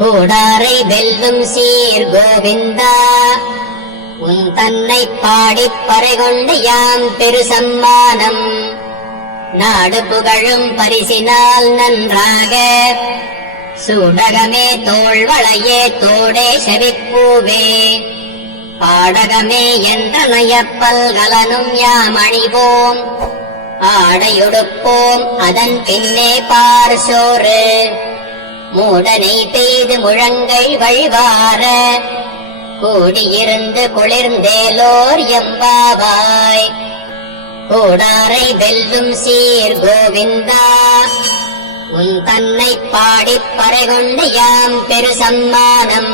கூடாரை வெல்லும் சீர் கோவிந்தா உன் தன்னை பாடிப் பறைகொண்டு யாம் பெரு சம்மானம் நாடு புகழும் பரிசினால் நன்றாக சூடகமே தோள்வளையே தோடே செவிப்பூவே பாடகமே என்ற நயப்பல்கலனும் யாம் அணிவோம் ஆடையுடுப்போம் அதன் பின்னே பார் சோறு மூடனை பெய்து முழங்கை வழிவார கூடியிருந்து குளிர்ந்தேலோர் எம்பாவாய் கூடாரை வெல்லும் சீர் கோவிந்தா உன் தன்னை பாடிப் பறைகொண்டு யாம் பெரு சம்மானம்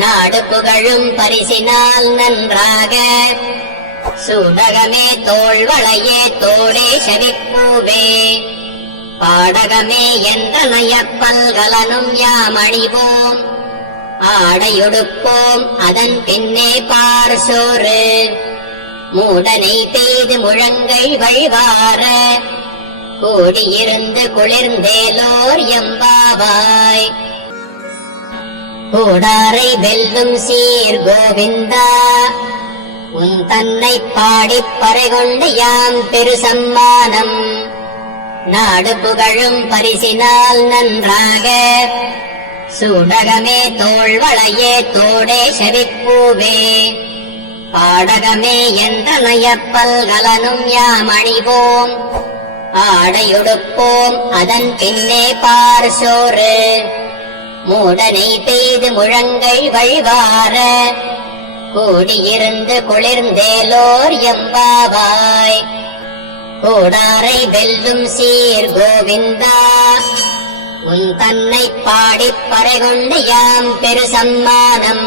நாடு புகழும் பரிசினால் நன்றாக சூடகமே தோள்வளையே தோடே செவிப்பூவே பாடகமே என்ற நயப்பல்கலனும் யாம் அணிவோம் ஆடையுடுப்போம் அதன் பின்னே பார் சோறு மூடனை பெய்து முழங்கை வழிவார கூடியிருந்து குளிர்ந்தேலோர் எம்பாவாய் கூடாரை வெல்லும் சீர் கோவிந்தா உன் தன்னை பாடிப் பறைகொண்டு யாம் பெரு சம்மானம் நாடு புகழும் பரிசினால் நன்றாக சூடகமே தோள்வளையே தோடே செவிப்பூவே பாடகமே என்ற நயப்பல்கலனும் யாம் அணிவோம் ஆடையுடுப்போம் அதன் பின்னே பார் சோறு மூடனை பெய்து முழங்கை வழிவார கூடியிருந்து குளிர்ந்தேலோர் எம்பாவாய் கூடாரை வெல்லும் சீர் கோவிந்தா உன் தன்னை பாடிப் பறைகொண்டு யாம் பெரு சம்மானம்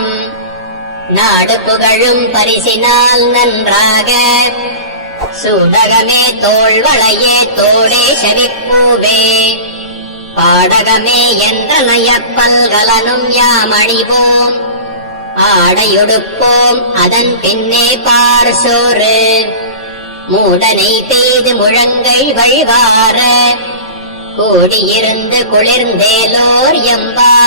நாடு புகழும் பரிசினால் நன்றாக சூடகமே தோள்வளையே தோடே செவிப்பூவே பாடகமே என்ற நயப்பல்கலனும் யாம் அணிவோம் ஆடையுடுப்போம் அதன் பின்னே பார் சோறு மூடனை பெய்து முழங்கை வழிவார கூடியிருந்து குளிர்ந்தேலோர் எம்பாவாய்